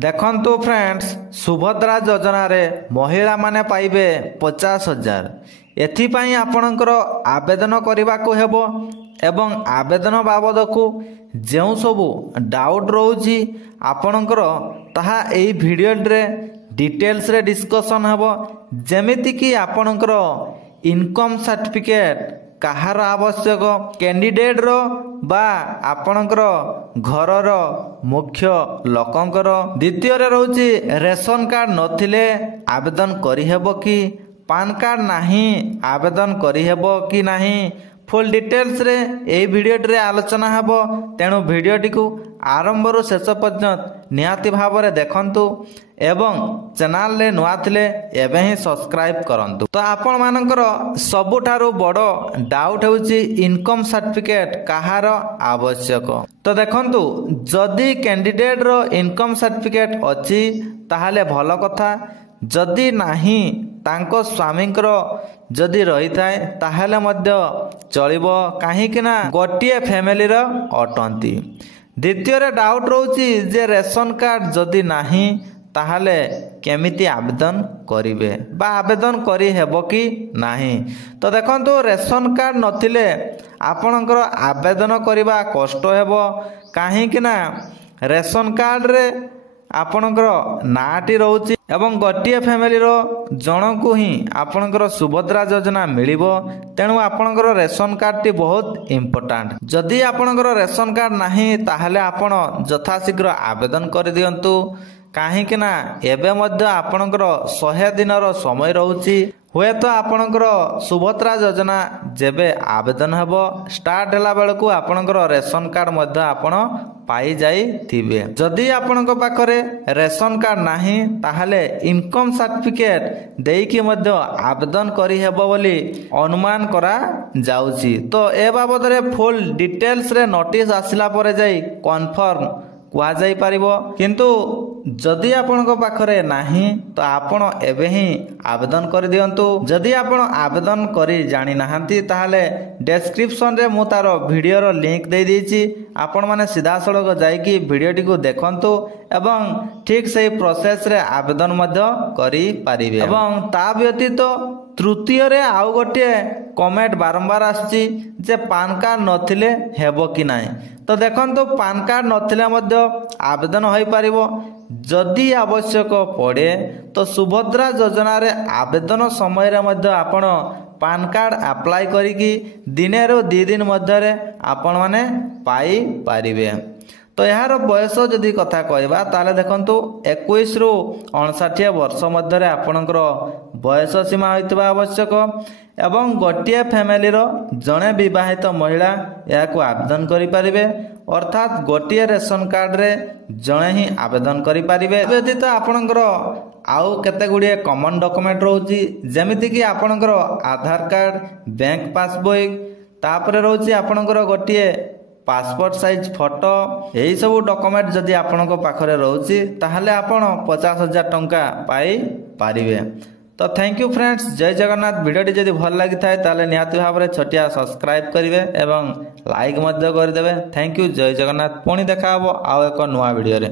देखंतु फ्रेंड्स, सुभद्रा योजना रे महिला माने पाइबे 50,000। एथिपाई आपणकर आवेदन करने को हेबो एवं आवेदन बाबद को जो सबू डाउट रोची आपणकर ताहा एई वीडियो रे डिटेल्स रे डिस्कशन हेबो। जेमिति कि आपणकर इनकम सर्टिफिकेट कहार आवश्यक, कैंडिडेट रो बा आपणकर घरर मुख्य लोकंकर। द्वितीय रे रहउची रेशन कार्ड नथिले आवेदन करि हेबो कि, पान कार्ड नाही आवेदन करि हेबो कि नाही, फुल डिटेल्स रे एई वीडियो रे आलोचना हेबो। तेणु वीडियोटी को आरंभ रु शेष पर्यंत निहाती भाव रे देखंतु एवं चैनल रे नुआ थिले एबे ही सब्सक्राइब करंतु। तो आपण मानकर सबुठारु बड़ो डाउट होउची इनकम सर्टिफिकेट कहार आवश्यक। तो देखंतु जदि कैंडिडेट रो इनकम सर्टिफिकेट अछि ताहाले भलो कथा, जदि नाही तांको स्वामींकर जदि रही थाए ताहले मध्य चलिबो, काहे कि ना गोटिए फैमिली रो अटंती। द्वितीय रे डाउट रहउची जे रेशन कार्ड जदि नाही ताहले केमिति आवेदन करिवे बा आवेदन करि हेबो कि नाही। तो देखंतु रेशन कार्ड नथिले आपणकर आवेदन करिबा कष्ट हेबो, काहे कि ना रेशन कार्ड रे आपणकर नाटी रहउची एवं गोटिए फैमिली रो जनकु ही आपणकर सुभद्रा योजना मिलिबो। तेणु आपणकर रेशन कार्ड टी बहुत इंपोर्टेंट। जदि आपणकर रेशन कार्ड नाही ताहले आपण यथाशीघ्र आवेदन कर दियंतु, काहे कि ना एबे मध्य आपणकर 100 दिनर समय रहउची। हुए तो आपणकर सुभद्रा योजना जेबे आवेदन हेबो स्टार्ट होला बेलकु आपणकर रेशन कार्ड मध्य आपण पाई जाई थिबे। जदि आपणक पाखरे रेशन कार्ड नाही ताहले इनकम सर्टिफिकेट देइकी मध्य आवेदन करि हेबो बोली अनुमान करा जाउची। तो ए बाबद रे फुल डिटेल्स रे नोटिस आसिला परे जाई कन्फर्म कुआ जाई पारिबो। किंतु जदि आपणक पाखरे नाही तो आपण एबे ही आवेदन कर दियंतु। जदि आपण आवेदन करी जानि नाहंती ताहले डिस्क्रिप्शन रे मु तार वीडियो रो लिंक दे दीची, आपण माने सीधा सड़क जाईकी वीडियोटी को देखंतु एवं ठीक सही प्रोसेस रे आवेदन मध्य करी पारिबे। एवं ता व्यतीत तृतीय रे आउ गोटे कमेंट बारंबार आछि जे पान कार्ड नथिले हेबो कि नाही। तो देखंतु पान कार्ड नथिले मध्य आवेदन होई पारिबो। जदि आवश्यक पड़े तो सुभद्रा योजना रे आवेदन समय रे मध्य आपण पान कार्ड अप्लाई करिकी दिने रो 2 दिन मध्य रे आपण माने पाई पारिबे। तो यार बयस जदि कथा कहबा ताले देखंतु 21 रु 59 वर्ष मध्य रे आपणकर बयस सीमा होइतबा आवश्यक एवं गोटिए फैमिली रो जणे विवाहित महिला याकू आवेदन करि पारिबे। अर्थात गोटिए रेशन कार्ड रे जणे ही आवेदन करि पारिबे। व्यतीत आपणकर आउ केते गुडिए कॉमन डॉक्यूमेंट रहउची, जेमिति कि आपणकर आधार कार्ड, बैंक पासबुक, तापरे रहउची आपणकर गोटिए पासपोर्ट साइज फोटो। यही सब डॉक्यूमेंट जदि आपणक पाखरे रहउची ताहले आपण 50,000 टंका पाई पारिबे। तो थैंक यू फ्रेंड्स, जय जगन्नाथ। वीडियोटी जदि भल लगी थाए ताले निहाती भाव रे छोटिया सब्सक्राइब करिवे एवं लाइक मध्य कर देबे। थैंक यू, जय जगन्नाथ। पुणी देखा हबो आउ एक नुआ वीडियो रे।